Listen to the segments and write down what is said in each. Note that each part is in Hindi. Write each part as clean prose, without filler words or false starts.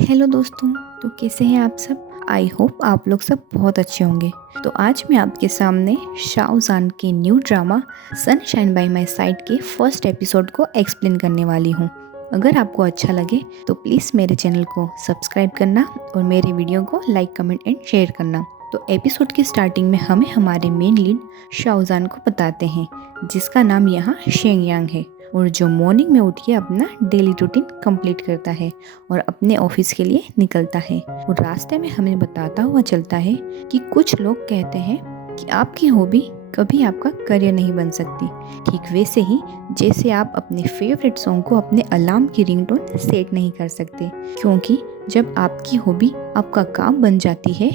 हेलो दोस्तों। तो कैसे हैं आप सब? आई होप आप लोग सब बहुत अच्छे होंगे। तो आज मैं आपके सामने शाहजान के new drama sunshine by my side के फर्स्ट एपिसोड को एक्सप्लेन करने वाली हूँ। अगर आपको अच्छा लगे तो प्लीज़ मेरे चैनल को सब्सक्राइब करना और मेरे वीडियो को लाइक कमेंट एंड शेयर करना। तो एपिसोड की स्टार्टिंग में हमें हमारे मेन लीड शाहजान को बताते हैं, जिसका नाम यहाँ शेंग यांग है, और जो मॉर्निंग में उठ के अपना डेली रूटीन कंप्लीट करता है और अपने ऑफिस के लिए निकलता है। और रास्ते में हमें बताता हुआ चलता है कि कुछ लोग कहते हैं कि आपकी हॉबी कभी आपका करियर नहीं बन सकती, ठीक वैसे ही जैसे आप अपने फेवरेट सॉन्ग को अपने अलार्म की रिंगटोन सेट नहीं कर सकते, क्योंकि जब आपकी हॉबी आपका काम बन जाती है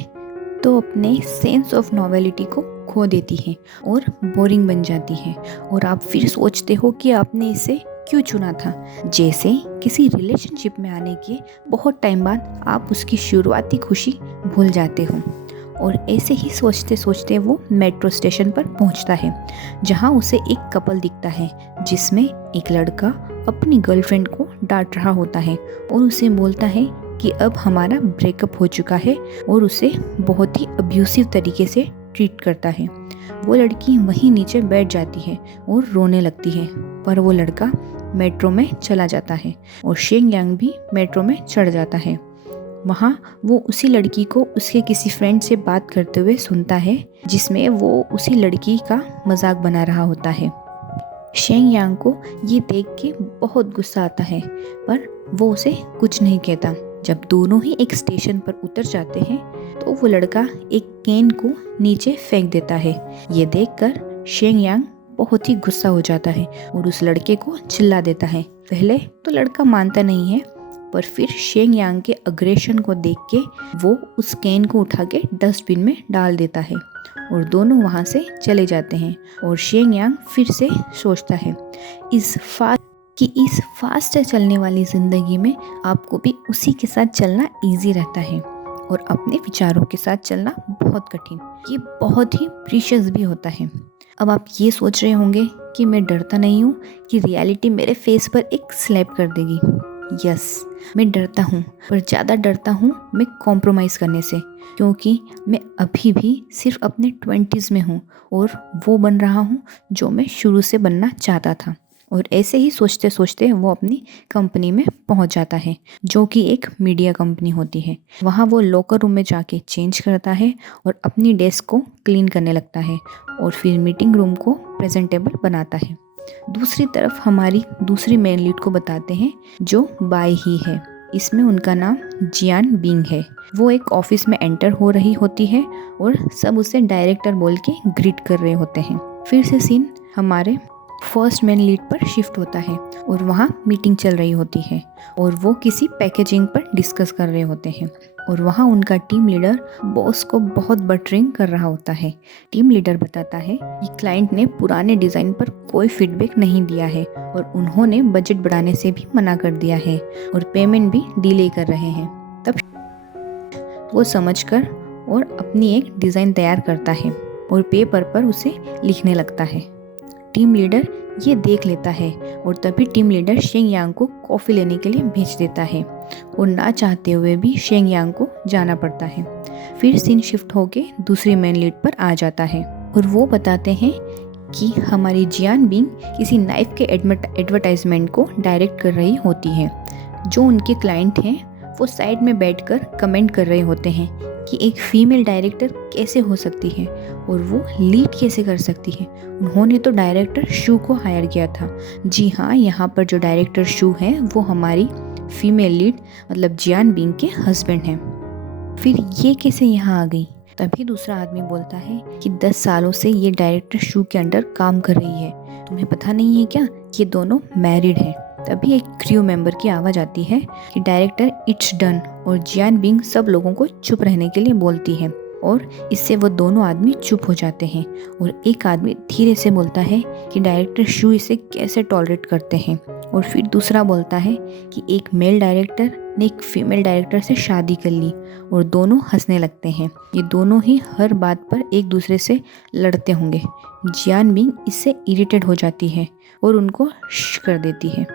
तो अपने सेंस ऑफ नॉवेलिटी को खो देती है और बोरिंग बन जाती है, और आप फिर सोचते हो कि आपने इसे क्यों चुना था। जैसे किसी रिलेशनशिप में आने के बहुत टाइम बाद आप उसकी शुरुआती खुशी भूल जाते हो। और ऐसे ही सोचते सोचते वो मेट्रो स्टेशन पर पहुंचता है, जहां उसे एक कपल दिखता है, जिसमें एक लड़का अपनी गर्लफ्रेंड को डांट रहा होता है और उसे बोलता है कि अब हमारा ब्रेकअप हो चुका है, और उसे बहुत ही अब्यूसिव तरीके से ट्रीट करता है। वो लड़की वहीं नीचे बैठ जाती है और रोने लगती है, पर वो लड़का मेट्रो में चला जाता है और शेंग यांग भी मेट्रो में चढ़ जाता है। वहाँ वो उसी लड़की को उसके किसी फ्रेंड से बात करते हुए सुनता है, जिसमें वो उसी लड़की का मजाक बना रहा होता है। शेंग यांग को ये देख के बहुत गुस्सा आता है, पर वो उसे कुछ नहीं कहता। जब दोनों ही एक स्टेशन पर उतर जाते हैं तो वो लड़का एक केन को नीचे फेंक देता है। ये देखकर शेंग यांग बहुत ही गुस्सा हो जाता है और उस लड़के को चिल्ला देता है। पहले तो लड़का मानता नहीं है, पर फिर शेंग यांग के अग्रेशन को देख के वो उस केन को उठा के डस्टबिन में डाल देता है और दोनों वहाँ से चले जाते हैं। और शेंग यांग फिर से सोचता है इस फास्ट चलने वाली ज़िंदगी में आपको भी उसी के साथ चलना इजी रहता है, और अपने विचारों के साथ चलना बहुत कठिन, ये बहुत ही प्रीशियस भी होता है। अब आप ये सोच रहे होंगे कि मैं डरता नहीं हूँ कि रियलिटी मेरे फेस पर एक स्लैप कर देगी। यस, मैं डरता हूँ, पर ज़्यादा डरता हूँ मैं कॉम्प्रोमाइज़ करने से, क्योंकि मैं अभी भी सिर्फ अपने 20s में हूँ और वो बन रहा हूँ जो मैं शुरू से बनना चाहता था। और ऐसे ही सोचते सोचते वो अपनी कंपनी में पहुंच जाता है, जो कि एक मीडिया कंपनी होती है। वहाँ वो लॉकर रूम में जाके चेंज करता है और अपनी डेस्क को क्लीन करने लगता है, और फिर मीटिंग रूम को प्रेजेंटेबल बनाता है। दूसरी तरफ हमारी दूसरी मेन लीड को बताते हैं, जो बाई ही है। इसमें उनका नाम जियान बिंग है। वो एक ऑफिस में एंटर हो रही होती है और सब उसे डायरेक्टर बोल के ग्रीट कर रहे होते हैं। फिर से सीन हमारे फर्स्ट मेन लीड पर शिफ्ट होता है और वहाँ मीटिंग चल रही होती है और वो किसी पैकेजिंग पर डिस्कस कर रहे होते हैं, और वहाँ उनका टीम लीडर बॉस को बहुत बटरिंग कर रहा होता है। टीम लीडर बताता है कि क्लाइंट ने पुराने डिज़ाइन पर कोई फीडबैक नहीं दिया है और उन्होंने बजट बढ़ाने से भी मना कर दिया है और पेमेंट भी डिले कर रहे हैं। तब वो समझकर और अपनी एक डिज़ाइन तैयार करता है और पेपर पर उसे लिखने लगता है। टीम लीडर ये देख लेता है और तभी टीम लीडर शेंग यांग को कॉफ़ी लेने के लिए भेज देता है, और ना चाहते हुए भी शेंग यांग को जाना पड़ता है। फिर सीन शिफ्ट होके दूसरी मेन लीड पर आ जाता है और वो बताते हैं कि हमारी जियान बिंग किसी नाइफ के एडवर्टाइजमेंट को डायरेक्ट कर रही होती है। जो उनके क्लाइंट हैं वो साइड में बैठकर कमेंट कर रहे होते हैं कि एक फीमेल डायरेक्टर कैसे हो सकती है और वो लीड कैसे कर सकती है। उन्होंने तो डायरेक्टर शू को हायर किया था। जी हाँ, यहाँ पर जो डायरेक्टर शू हैं वो हमारी फीमेल लीड मतलब जियान बिंग के हस्बैंड हैं। फिर ये कैसे यहाँ आ गई? तभी दूसरा आदमी बोलता है कि 10 सालों से ये डायरेक्टर शू के अंडर काम कर रही है। तुम्हें पता नहीं है क्या, ये दोनों मैरिड हैं। तभी एक क्रू मेंबर की आवाज़ आती है कि डायरेक्टर इट्स डन, और जियान बिंग सब लोगों को चुप रहने के लिए बोलती है, और इससे वो दोनों आदमी चुप हो जाते हैं। और एक आदमी धीरे से बोलता है कि डायरेक्टर शू इसे कैसे टॉलरेट करते हैं, और फिर दूसरा बोलता है कि एक मेल डायरेक्टर ने एक फीमेल डायरेक्टर से शादी कर ली, और दोनों हंसने लगते हैं। ये दोनों ही हर बात पर एक दूसरे से लड़ते होंगे। जियान बिंग इससे इरिटेट हो जाती है और उनको कर देती है।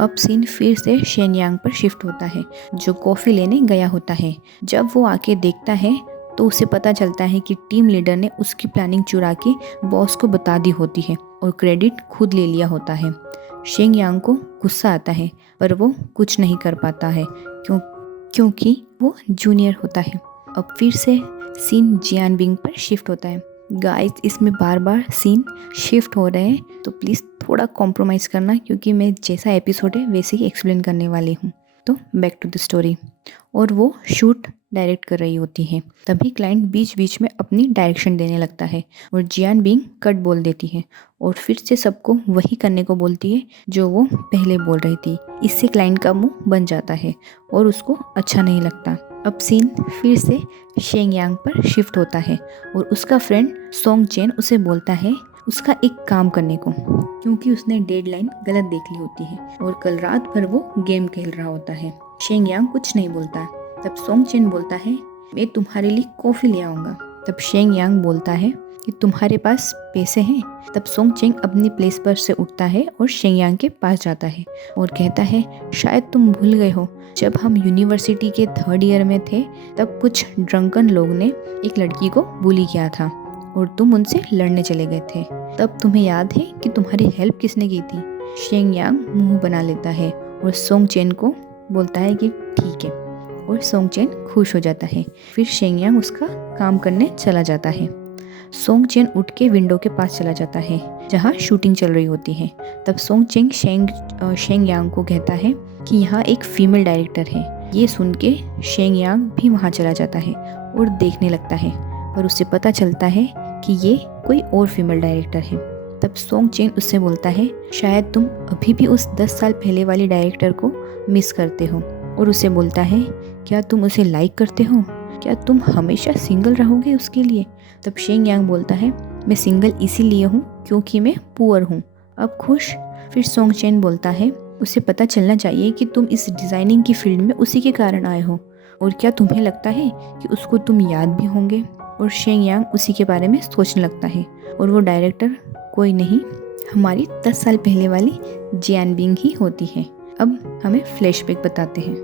अब सीन फिर से शेन यांग पर शिफ्ट होता है, जो कॉफ़ी लेने गया होता है। जब वो आके देखता है तो उसे पता चलता है कि टीम लीडर ने उसकी प्लानिंग चुरा के बॉस को बता दी होती है और क्रेडिट खुद ले लिया होता है। शेन यांग को गुस्सा आता है, पर वो कुछ नहीं कर पाता है क्योंकि वो जूनियर होता है। अब फिर से सीन जियान बिंग पर शिफ्ट होता है। गाइस, इसमें बार बार सीन शिफ्ट हो रहे हैं, तो प्लीज़ थोड़ा कॉम्प्रोमाइज़ करना, क्योंकि मैं जैसा एपिसोड है वैसे ही एक्सप्लेन करने वाली हूँ। तो बैक टू द स्टोरी। और वो शूट डायरेक्ट कर रही होती है, तभी क्लाइंट बीच बीच में अपनी डायरेक्शन देने लगता है और जियान बिंग कट बोल देती है और फिर से सबको वही करने को बोलती है जो वो पहले बोल रही थी। इससे क्लाइंट का मुंह बन जाता है और उसको अच्छा नहीं लगता। अब सीन फिर से शेंग यांग पर शिफ्ट होता है और उसका फ्रेंड सोंग चेन उसे बोलता है उसका एक काम करने को, क्योंकि उसने डेडलाइन गलत देख ली होती है और कल रात भर वो गेम खेल रहा होता है। शेंग यांग कुछ नहीं बोलता। तब सोंग चेन बोलता है मैं तुम्हारे लिए कॉफ़ी ले आऊँगा। तब शेंग यांग बोलता है कि तुम्हारे पास पैसे हैं। तब सोंग चेन अपनी प्लेस पर से उठता है और शेंग यांग के पास जाता है और कहता है शायद तुम भूल गए हो, जब हम यूनिवर्सिटी के 3rd ईयर में थे तब कुछ ड्रंकन लोग ने एक लड़की को बुली किया था और तुम उनसे लड़ने चले गए थे। तब तुम्हें याद है कि तुम्हारी हेल्प किसने की थी? शेंग यांग मुंह बना लेता है और सोंग चेन को बोलता है कि ठीक है, और सोंग चेन खुश हो जाता है। फिर शेंग यांग उसका काम करने चला जाता है। सोंग चेन उठ के विंडो के पास चला जाता है जहाँ शूटिंग चल रही होती है। तब सोंग चेन शेंग यांग को कहता है कि यहाँ एक फीमेल डायरेक्टर है। ये सुन के शेंग यांग भी वहाँ चला जाता है और देखने लगता है, पर उसे पता चलता है कि ये कोई और फीमेल डायरेक्टर है। तब सोंग चेन उससे बोलता है शायद तुम अभी भी उस 10 साल पहले वाली डायरेक्टर को मिस करते हो, और उसे बोलता है क्या तुम उसे लाइक करते हो? क्या तुम हमेशा सिंगल रहोगे उसके लिए? तब शेंग यांग बोलता है मैं सिंगल इसीलिए हूँ क्योंकि मैं पुअर हूँ। अब खुश? फिर सोंग चेन बोलता है उसे पता चलना चाहिए कि तुम इस डिज़ाइनिंग की फील्ड में उसी के कारण आए हो, और क्या तुम्हें लगता है कि उसको तुम याद भी होंगे? और शेंग यांग उसी के बारे में सोचने लगता है, और वो डायरेक्टर कोई नहीं, हमारी 10 साल पहले वाली जियान बिंग ही होती है। अब हमें फ्लैशबैक बताते हैं।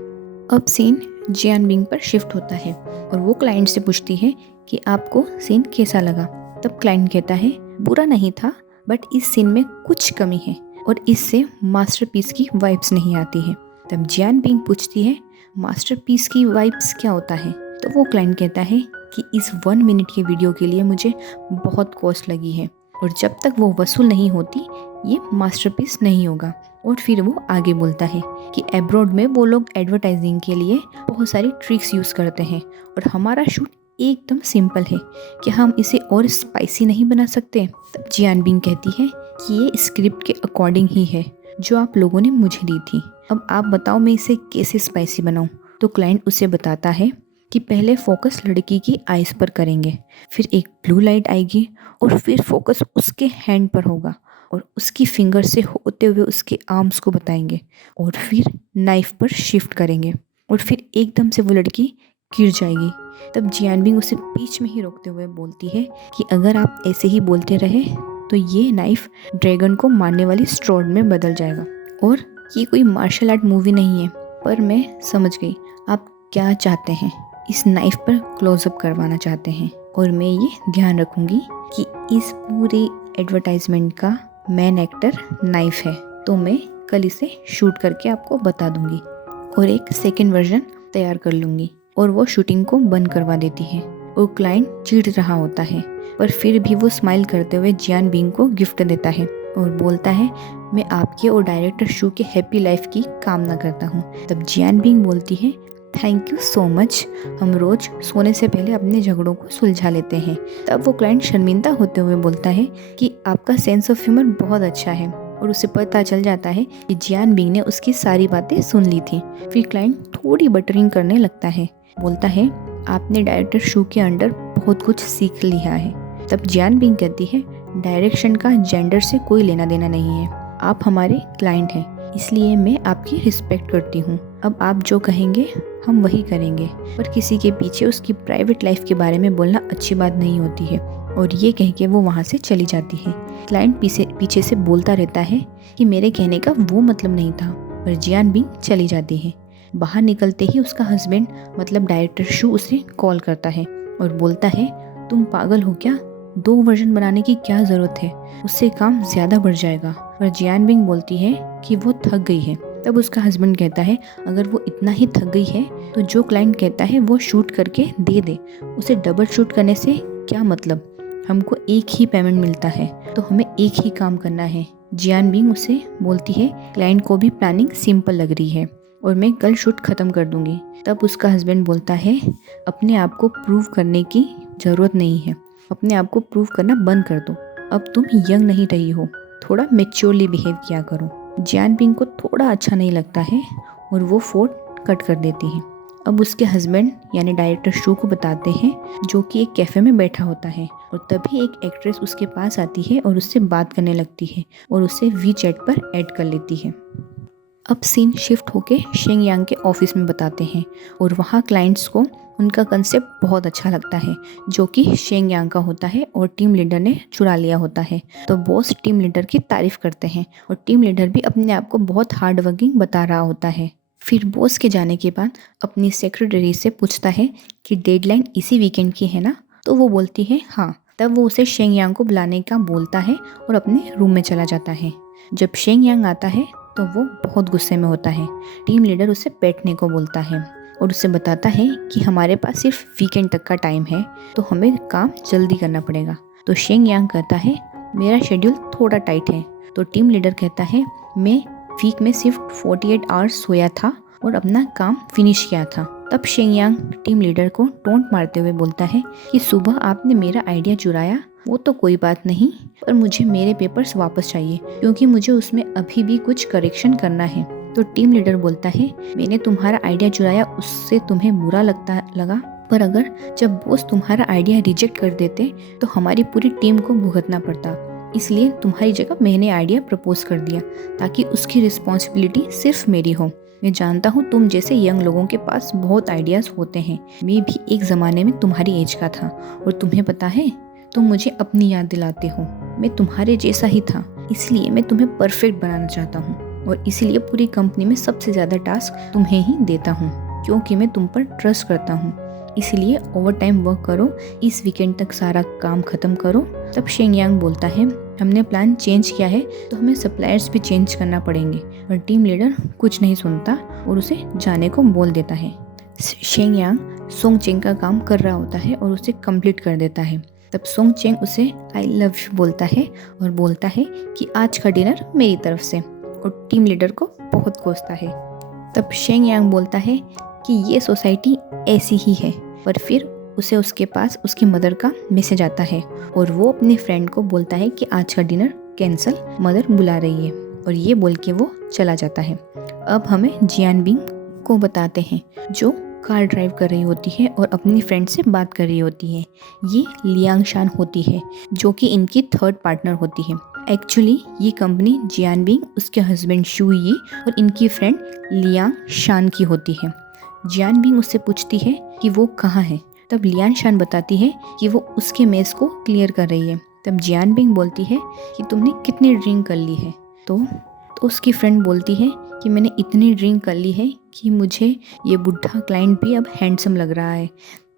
अब सीन जियान बिंग पर शिफ्ट होता है और वो क्लाइंट से पूछती है कि आपको सीन कैसा लगा? तब क्लाइंट कहता है बुरा नहीं था, बट इस सीन में कुछ कमी है और इससे मास्टरपीस की वाइब्स नहीं आती है। तब जियान बिंग पूछती है मास्टरपीस की वाइब्स क्या होता है? तो वो क्लाइंट कहता है कि इस 1 मिनट के वीडियो के लिए मुझे बहुत कॉस्ट लगी है और जब तक वो वसूल नहीं होती ये मास्टरपीस नहीं होगा। और फिर वो आगे बोलता है कि एब्रॉड में वो लोग एडवर्टाइजिंग के लिए बहुत सारी ट्रिक्स यूज़ करते हैं और हमारा शूट एकदम सिंपल है, क्या हम इसे और स्पाइसी नहीं बना सकते? तब जियान बिंग कहती है कि ये स्क्रिप्ट के अकॉर्डिंग ही है जो आप लोगों ने मुझे दी थी, अब आप बताओ मैं इसे कैसे स्पाइसी बनाऊं? तो क्लाइंट उसे बताता है कि पहले फोकस लड़की की आइज़ पर करेंगे, फिर एक ब्लू लाइट आएगी और फिर फोकस उसके हैंड पर होगा और उसकी फिंगर से होते हुए उसके आर्म्स को बताएंगे और फिर नाइफ पर शिफ्ट करेंगे और फिर एकदम से वो लड़की गिर जाएगी। तब जियान बिंग उसे बीच में ही रोकते हुए बोलती है कि अगर आप ऐसे ही बोलते रहे तो ये नाइफ ड्रैगन को मारने वाली स्ट्रॉड में बदल जाएगा। और ये कोई मार्शल आर्ट मूवी नहीं है, पर मैं समझ गई आप क्या चाहते हैं, इस नाइफ पर क्लोजअप करवाना चाहते हैं और मैं ये ध्यान रखूंगी कि इस पूरी एडवर्टाइजमेंट का मेन एक्टर नाइफ है, तो मैं कल इसे शूट करके आपको बता दूंगी और एक सेकेंड वर्जन तैयार कर लूँगी। और वो शूटिंग को बंद करवा देती है और क्लाइंट चिढ़ रहा होता है, पर फिर भी वो स्माइल करते हुए जियान बिंग को गिफ्ट देता है और बोलता है मैं आपके और डायरेक्टर शू के हैप्पी लाइफ की कामना करता हूँ। तब जियान बिंग बोलती है थैंक यू सो मच, हम रोज़ सोने से पहले अपने झगड़ों को सुलझा लेते हैं। तब वो क्लाइंट शर्मिंदा होते हुए बोलता है कि आपका सेंस ऑफ ह्यूमर बहुत अच्छा है, और उसे पता चल जाता है कि जियान बिंग ने उसकी सारी बातें सुन ली थी। फिर क्लाइंट थोड़ी बटरिंग करने लगता है, बोलता है आपने डायरेक्टर शू के अंडर बहुत कुछ सीख लिया है। तब जियान बिंग कहती है डायरेक्शन का जेंडर से कोई लेना देना नहीं है, आप हमारे क्लाइंट हैं इसलिए मैं आपकी रिस्पेक्ट करती हूँ। अब आप जो कहेंगे हम वही करेंगे, पर किसी के पीछे उसकी प्राइवेट लाइफ के बारे में बोलना अच्छी बात नहीं होती है। और ये कह के वो वहाँ से चली जाती है। क्लाइंट पीछे से बोलता रहता है कि मेरे कहने का वो मतलब नहीं था, और जियान बिंग चली जाती है। बाहर निकलते ही उसका हस्बैंड मतलब डायरेक्टर शू उसे कॉल करता है और बोलता है, तुम पागल हो क्या, 2 वर्जन बनाने की क्या ज़रूरत है, उससे काम ज़्यादा बढ़ जाएगा। और जियान बिंग बोलती है कि वो थक गई है। तब उसका हस्बैंड कहता है, अगर वो इतना ही थक गई है तो जो क्लाइंट कहता है वो शूट करके दे दे, उसे डबल शूट करने से क्या मतलब, हमको एक ही पेमेंट मिलता है तो हमें एक ही काम करना है। जियान बिंग उसे बोलती है, क्लाइंट को भी प्लानिंग सिंपल लग रही है और मैं कल शूट ख़त्म कर दूंगी। तब उसका हस्बैंड बोलता है, अपने आप को प्रूव करने की ज़रूरत नहीं है, अपने आप को प्रूव करना बंद कर दो, अब तुम यंग नहीं रही हो, थोड़ा मेच्योरली बिहेव किया करो। जियान बिंग को थोड़ा अच्छा नहीं लगता है और वो फ़ोन कट कर देती है। अब उसके हस्बैंड यानी डायरेक्टर शू को बताते हैं, जो कि एक कैफ़े में बैठा होता है, और तभी एक एक्ट्रेस उसके पास आती है और उससे बात करने लगती है और उसे वी चैट पर ऐड कर लेती है। अब सीन शिफ्ट होके शेंग यांग के ऑफिस में बताते हैं और वहाँ क्लाइंट्स को उनका कंसेप्ट बहुत अच्छा लगता है, जो कि शेंग यांग का होता है और टीम लीडर ने चुरा लिया होता है। तो बॉस टीम लीडर की तारीफ़ करते हैं और टीम लीडर भी अपने आप को बहुत हार्ड वर्किंग बता रहा होता है। फिर बॉस के जाने के बाद अपनी सेक्रेटरी से पूछता है कि डेडलाइन इसी वीकेंड की है ना, तो वो बोलती है हाँ। तब वो उसे शेंग यांग को बुलाने का बोलता है और अपने रूम में चला जाता है। जब शेंग यांग आता है तो वो बहुत गुस्से में होता है। टीम लीडर उसे बैठने को बोलता है और उसे बताता है कि हमारे पास सिर्फ वीकेंड तक का टाइम है, तो हमें काम जल्दी करना पड़ेगा। तो शेंग यांग कहता है, मेरा शेड्यूल थोड़ा टाइट है। तो टीम लीडर कहता है, मैं वीक में सिर्फ 48 आवर्स सोया था और अपना काम फिनिश किया था। तब शेंग यांग टीम लीडर को टोंट मारते हुए बोलता है कि सुबह आपने मेरा आइडिया चुराया, वो तो कोई बात नहीं, पर मुझे मेरे पेपर्स वापस चाहिए क्योंकि मुझे उसमें अभी भी कुछ करेक्शन करना है। तो टीम लीडर बोलता है, मैंने तुम्हारा आइडिया चुराया उससे तुम्हें बुरा लगा, पर अगर जब बॉस तुम्हारा आइडिया रिजेक्ट कर देते तो हमारी पूरी टीम को भुगतना पड़ता, इसलिए तुम्हारी जगह मैंने आइडिया प्रपोज कर दिया ताकि उसकी रिस्पॉन्सिबिलिटी सिर्फ मेरी हो। मैं जानता हूँ तुम जैसे यंग लोगों के पास बहुत आइडियाज़ होते हैं, मैं भी एक ज़माने में तुम्हारी एज का था और तुम्हें पता है तुम मुझे अपनी याद दिलाते हो, मैं तुम्हारे जैसा ही था, इसलिए मैं तुम्हें परफेक्ट बनाना चाहता हूँ और इसीलिए पूरी कंपनी में सबसे ज़्यादा टास्क तुम्हें ही देता हूँ क्योंकि मैं तुम पर ट्रस्ट करता हूँ। इसलिए ओवर टाइम वर्क करो, इस वीकेंड तक सारा काम ख़त्म करो। तब शेंग यांग बोलता है, हमने प्लान चेंज किया है तो हमें सप्लायर्स भी चेंज करना पड़ेंगे। और टीम लीडर कुछ नहीं सुनता और उसे जाने को बोल देता है। शेंग यांग सोंग चेंग का काम कर रहा होता है और उसे कंप्लीट कर देता है। तब सोंग चेंग उसे आई लव यू बोलता है और बोलता है कि आज का डिनर मेरी तरफ से, और टीम लीडर को बहुत कोसता है। तब शेंग यांग बोलता है कि ये सोसाइटी ऐसी ही है, पर फिर उसे उसके पास उसकी मदर का मैसेज आता है और वो अपने फ्रेंड को बोलता है कि आज का डिनर कैंसिल, मदर बुला रही है, और ये बोल के वो चला जाता है। अब हमें जियान बिंग को बताते हैं जो कार ड्राइव कर रही होती है और अपनी फ्रेंड से बात कर रही होती है। ये लियांग शान होती है जो कि इनकी थर्ड पार्टनर होती है। एक्चुअली ये कंपनी जियान बिंग, उसके हस्बैंड शू यी और इनकी फ्रेंड लियांग शान की होती है। जियान बिंग उससे पूछती है कि वो कहाँ है। तब लियांग शान बताती है कि वो उसके मेस को क्लियर कर रही है। तब जियान बिंग बोलती है कि तुमने कितनी ड्रिंक कर ली है। तो उसकी फ्रेंड बोलती है कि मैंने इतनी ड्रिंक कर ली है कि मुझे ये बुढ़ा क्लाइंट भी अब हैंडसम लग रहा है।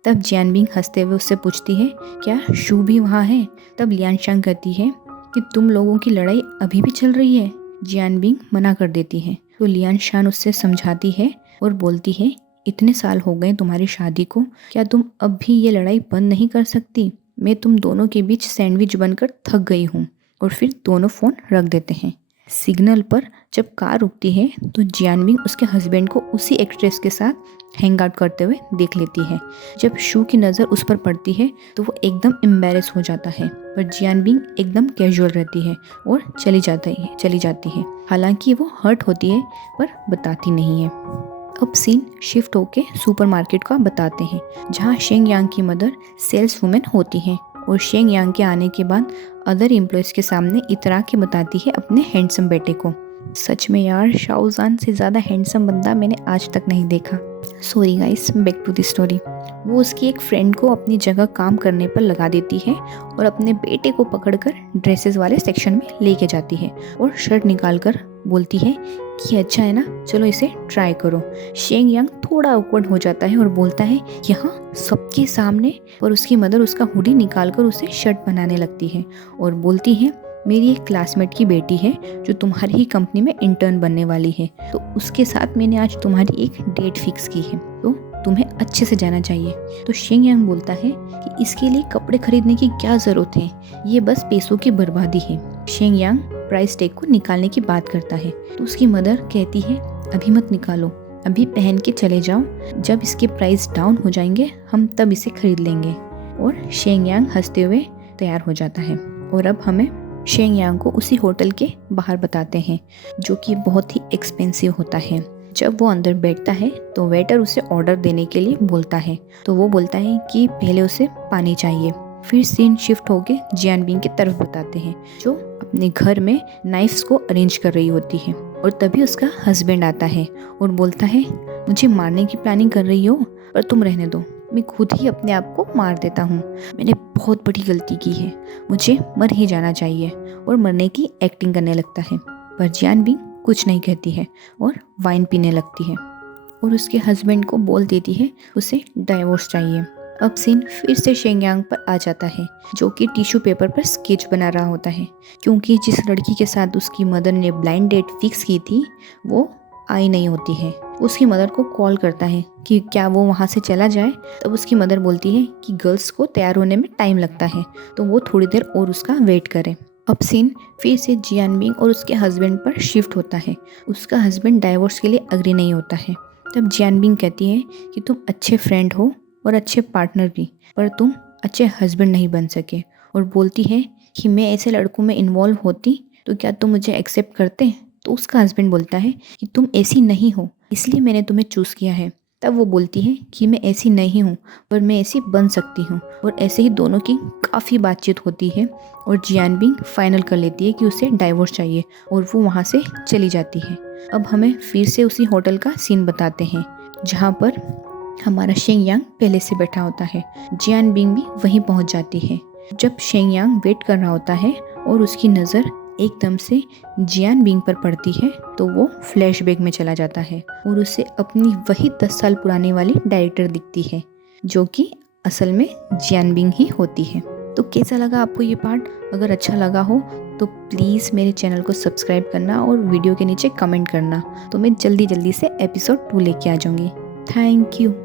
तब जियान बिंग हंसते हुए उससे पूछती है, क्या शू भी वहाँ है। तब लियांग शान कहती है कि तुम लोगों की लड़ाई अभी भी चल रही है। जियान बिंग मना कर देती है। तो लियांग शान उससे समझाती है और बोलती है, इतने साल हो गए तुम्हारी शादी को, क्या तुम अब भी ये लड़ाई बंद नहीं कर सकती। मैं तुम दोनों के बीच सैंडविच बनकर थक गई हूँ। और फिर दोनों फ़ोन रख देते हैं। सिग्नल पर जब कार रुकती है तो जियान बिंग उसके हस्बैंड को उसी एक्ट्रेस के साथ हैंग आउट करते हुए देख लेती है। जब शू की नज़र उस पर पड़ती है तो वो एकदम एम्बैरेस हो जाता है, पर जियान बिंग एकदम कैजुअल रहती है और चली जाती है। हालांकि वो हर्ट होती है पर बताती नहीं है। अब सीन शिफ्ट होके सुपरमार्केट का बताते हैं, जहाँ शेंग यांग की मदर सेल्स वुमेन होती हैं और शेंग यांग के आने के बाद अदर एम्प्लॉयज़ के सामने इतरा के बताती है अपने हैंडसम बेटे को। सच में यार, शाओ ज़ान से ज़्यादा हैंडसम बंदा मैंने आज तक नहीं देखा। Sorry guys, back to the story. वो उसकी एक फ्रेंड को अपनी जगह काम करने पर लगा देती है और अपने बेटे को पकड़कर ड्रेसेस वाले सेक्शन में लेके जाती है और शर्ट निकाल कर बोलती है कि अच्छा है ना, चलो इसे ट्राई करो। शेंग यांग थोड़ा awkward हो जाता है और बोलता है यहाँ सबके सामने, पर उसकी मदर उसका हुडी निकाल कर उसे शर्ट बनाने लगती है और बोलती है मेरी एक क्लासमेट की बेटी है जो तुम्हारी ही कंपनी में इंटर्न बनने वाली है, तो उसके साथ मैंने आज तुम्हारी एक डेट फिक्स की है, तो तुम्हें अच्छे से जाना चाहिए। तो शेंग यांग बोलता है कि इसके लिए कपड़े खरीदने की क्या ज़रूरत है, ये बस पैसों की बर्बादी है। शेंग यांग प्राइस टैग को निकालने की बात करता है तो उसकी मदर कहती है अभी मत निकालो, अभी पहन के चले जाओ, जब इसके प्राइस डाउन हो जाएंगे हम तब इसे खरीद लेंगे। और शेंग यांग हंसते हुए तैयार हो जाता है और अब हमें शेंग यांग को उसी होटल के बाहर बताते हैं जो कि बहुत ही एक्सपेंसिव होता है। जब वो अंदर बैठता है तो वेटर उसे ऑर्डर देने के लिए बोलता है, तो वो बोलता है कि पहले उसे पानी चाहिए। फिर सीन शिफ्ट होके जियानबिंग की तरफ बताते हैं जो अपने घर में नाइफ्स को अरेंज कर रही होती है और तभी उसका हस्बैंड आता है और बोलता है मुझे मारने की प्लानिंग कर रही हो, पर तुम रहने दो, मैं खुद ही अपने आप को मार देता हूँ, मैंने बहुत बड़ी गलती की है, मुझे मर ही जाना चाहिए, और मरने की एक्टिंग करने लगता है। पर जियानबिंग कुछ नहीं कहती है और वाइन पीने लगती है और उसके हस्बैंड को बोल देती है उसे डाइवोर्स चाहिए। अब सीन फिर से शेंग यांग पर आ जाता है जो कि टिश्यू पेपर पर स्केच बना रहा होता है, क्योंकि जिस लड़की के साथ उसकी मदर ने ब्लाइंड डेट फिक्स की थी वो आई नहीं होती है। उसकी मदर को कॉल करता है कि क्या वो वहाँ से चला जाए, तब उसकी मदर बोलती है कि गर्ल्स को तैयार होने में टाइम लगता है तो वो थोड़ी देर और उसका वेट करे। अब सीन फिर से जियानबिंग और उसके हस्बैंड पर शिफ्ट होता है। उसका हस्बैंड डाइवोर्स के लिए अग्री नहीं होता है। तब जियानबिंग कहती है कि तुम अच्छे फ्रेंड हो और अच्छे पार्टनर भी, पर तुम अच्छे हस्बैंड नहीं बन सके, और बोलती है कि मैं ऐसे लड़कों में इन्वॉल्व होती तो क्या तुम मुझे एक्सेप्ट करते। तो उसका हस्बैंड बोलता है कि तुम ऐसी नहीं हो इसलिए मैंने तुम्हें चूज़ किया है। तब वो बोलती है कि मैं ऐसी नहीं हूँ पर मैं ऐसी बन सकती हूँ, और ऐसे ही दोनों की काफ़ी बातचीत होती है और जियानबिंग फाइनल कर लेती है कि उसे डाइवोर्स चाहिए और वो वहाँ से चली जाती है। अब हमें फिर से उसी होटल का सीन बताते हैं जहाँ पर हमारा शेंग यांग पहले से बैठा होता है। जियानबिंग भी वहीं पहुँच जाती है। जब शेंग यांग वेट कर रहा होता है और उसकी नज़र एकदम से जियानबिंग पर पड़ती है तो वो फ्लैशबैक में चला जाता है और उसे अपनी वही 10 साल पुरानी वाली डायरेक्टर दिखती है जो कि असल में जियानबिंग ही होती है। तो कैसा लगा आपको ये पार्ट? अगर अच्छा लगा हो तो प्लीज़ मेरे चैनल को सब्सक्राइब करना और वीडियो के नीचे कमेंट करना, तो मैं जल्दी से एपिसोड 2 लेके आ जाऊँगी। Thank you.